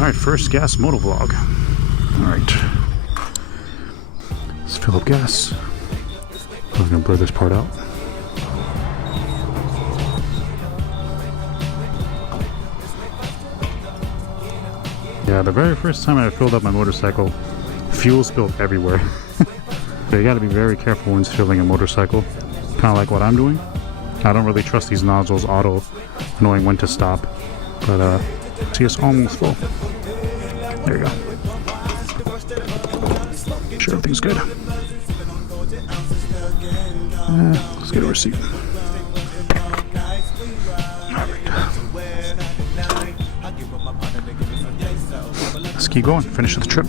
Alright, first gas moto vlog. Alright. Let's fill up gas. I'm gonna blur this part out. Yeah, the very first time I filled up my motorcycle, fuel spilled everywhere. So you gotta be very careful when filling a motorcycle. Kinda like what I'm doing. I don't really trust these nozzles auto knowing when to stop. But see, it's almost full. There you go. Sure, everything's good. Let's get a receipt. Alright. Let's keep going, finish the trip.